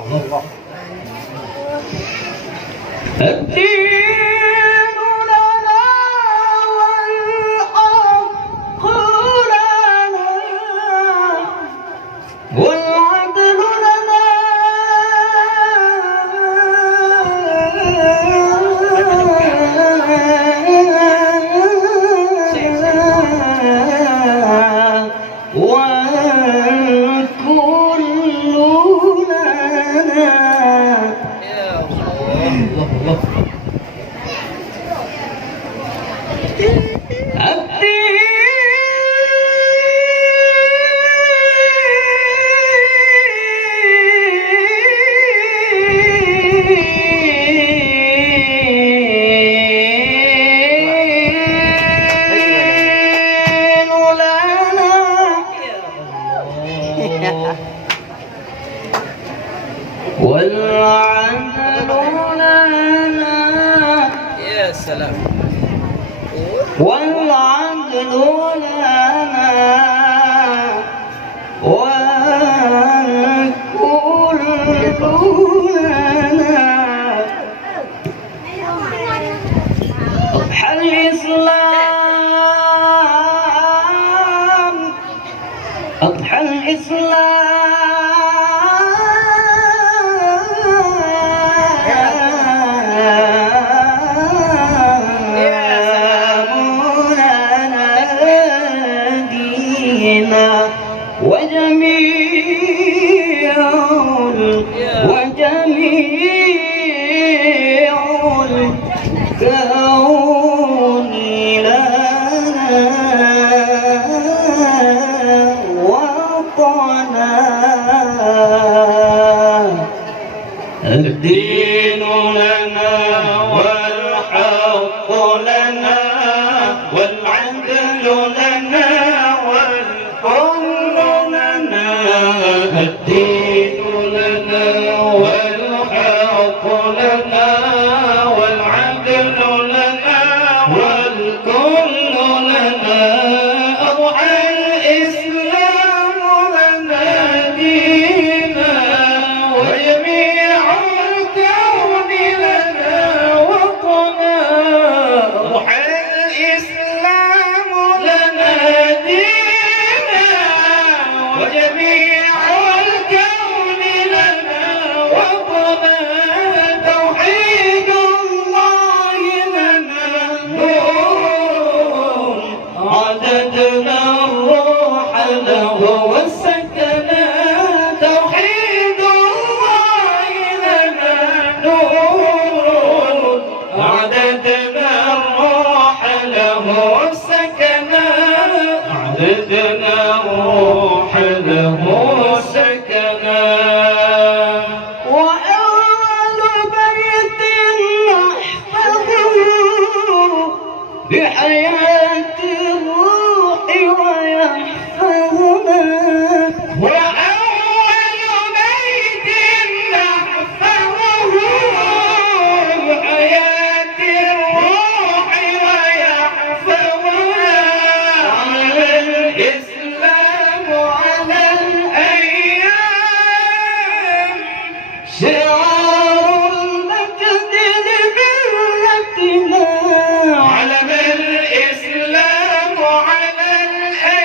الله. الدين لنا والحق لنا والعدل لنا والكل لنا. والعدل لنا. يا سلام. والعدل لنا والكل لنا. أضحى الإسلام أضحى الإسلام وجميع الكون لنا وطنا. الدين لنا والحق لنا والعدل لنا والكل لنا. الدين لنا والحق لنا والعدل لنا والكل لنا. أضحى الإسلام لنا دينا وجميع الكون لنا وطنا. أضحى الإسلام لنا دينا وجميع الكون لنا وطنا. توحيد الله لنا نور عددنا الروح له والسكنة. توحيد الله لنا نور عددنا الروح له والسكنة. عددنا الروح له والسكنة. وأول بيت نحفظه بحياة الروح ويحفظنا. وأول بيت نحفظه بحياة الروح ويحفظنا. على الإسلام وعلى الأيام شعار المجد لملتنا. علم الإسلام وعلى الأيام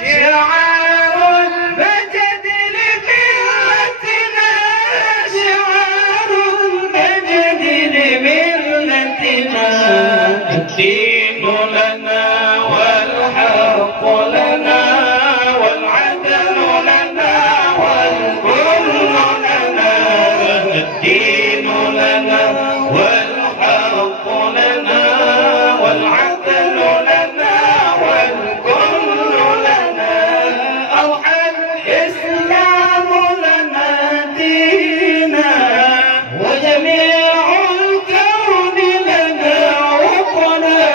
شعار المجد لملتنا. شعار المجد لملتنا. الدين لنا والحق لنا والعدل لنا والكل لنا. الدين لنا والحق لنا والعدل لنا والكل لنا. أضحى الإسلام لنا دينا وجميع الكون لنا وطنا.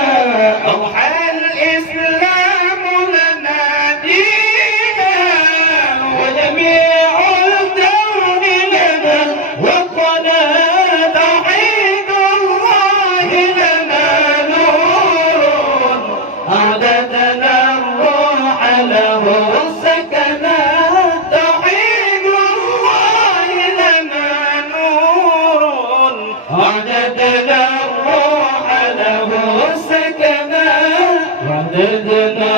زدنا